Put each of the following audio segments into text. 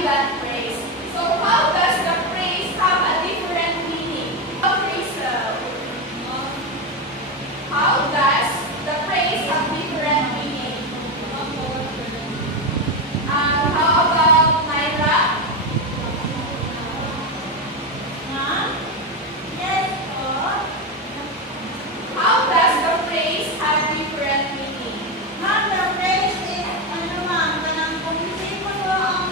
define that phrase. So how does the phrase have a different meaning? How does the phrase have different meaning? How about Myra? How does the phrase have different meaning? Ma'am, the phrase is, ano ma'am, kanang kung isipin mo ang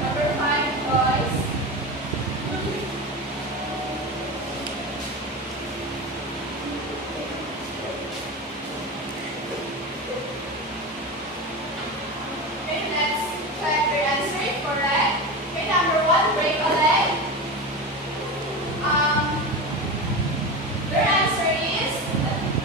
Number 5, boys. Okay, let's check your answer. Correct. Okay, number 1, break a leg. Their answer is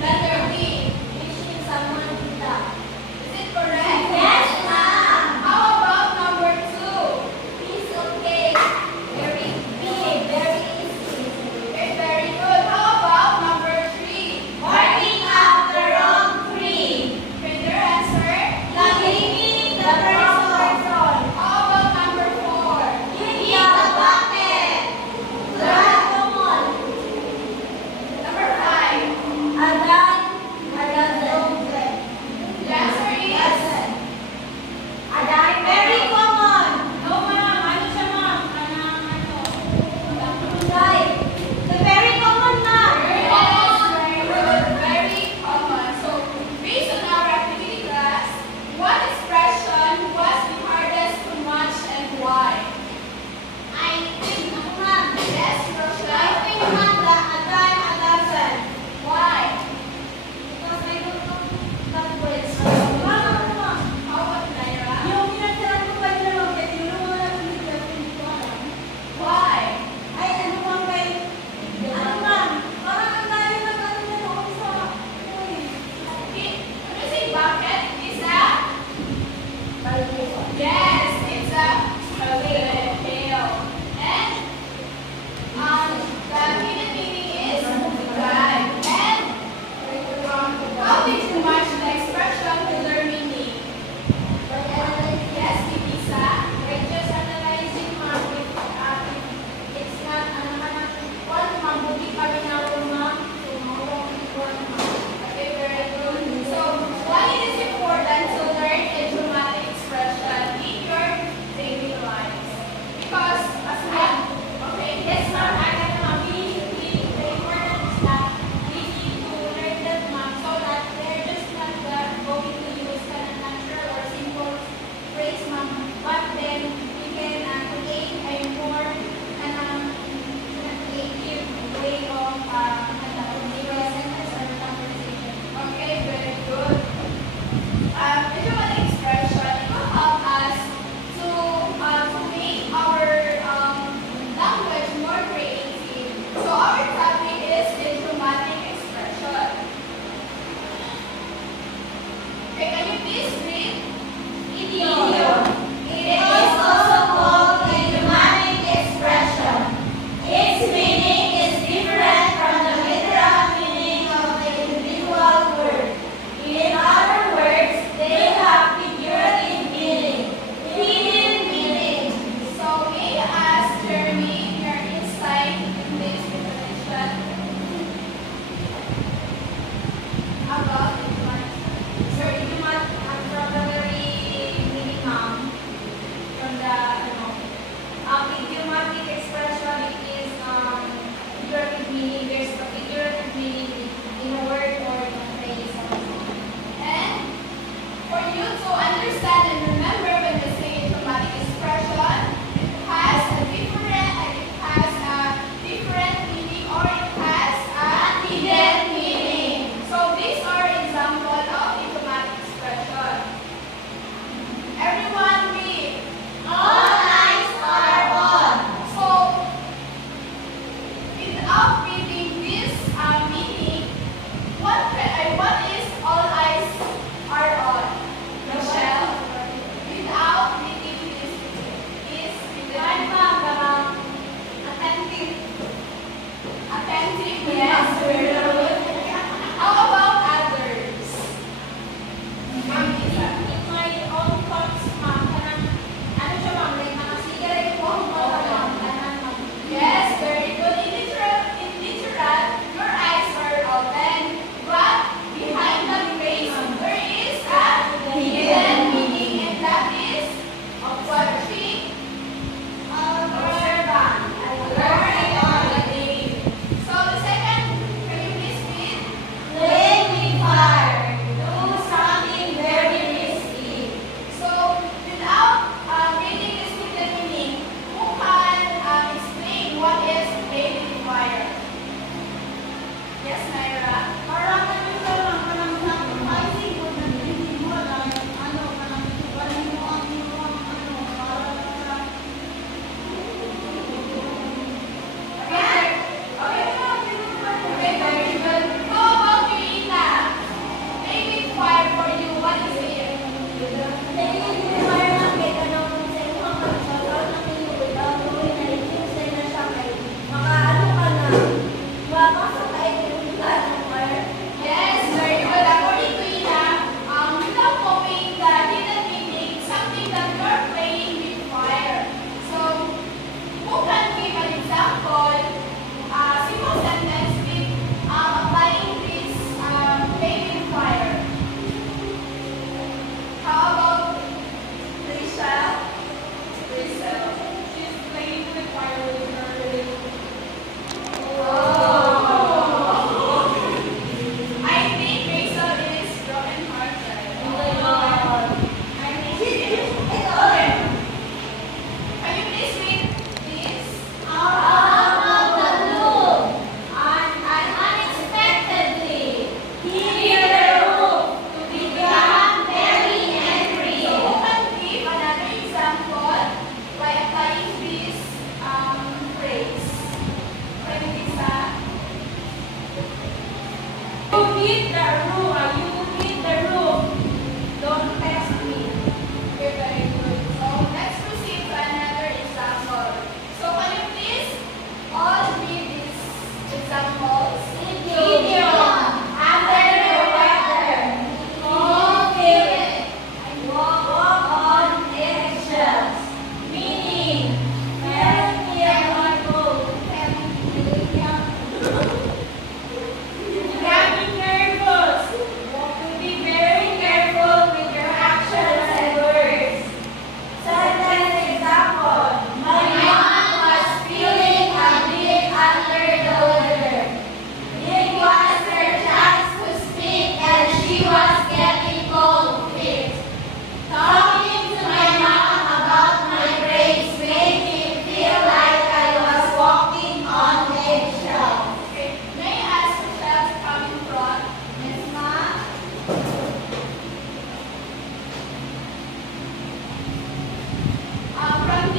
letter B. Wishing someone good luck. Is it correct? Yes, ma'am. How about number 2? It's okay. Very big, very easy. Okay, very good. How about number 3? Barking up the wrong tree. Okay, their answer. Lamigin the wrong person. How about number 4? Give the bucket. Learn common. Number 5. A done, a dozen. The answer is A dime, very common. no, ma'am. Ano siya, ma'am? Dime. The very common, ma'am. Very good. Very common. So, based on our activity class, what expression was the hardest to match and why? I think, ma'am. Yes, I Rochelle. think, ma'am, that a dime, a dozen. Why? Because I don't know that words. How about Naira? Yung pinagsaran ko pa nila lang, kasi yun ang mga pinagsaran ko hindi ko alam. Why? Ay, ano bang kay... Ano ma'am? Parang ang layo ng ano na noon sa... Uy. When you say bucket, is that? Yes, it's a pail. And the hidden meaning is bag. And how did you match the expression to their meaning? Yes, Lisa. Like just analyzing ma'am, if it's not, ano ka na, one, mabuti pa rin ako ma'am. So, mawawag one ma'am. Okay, very good. So, why it is important to learn idiomatic expression in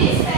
listen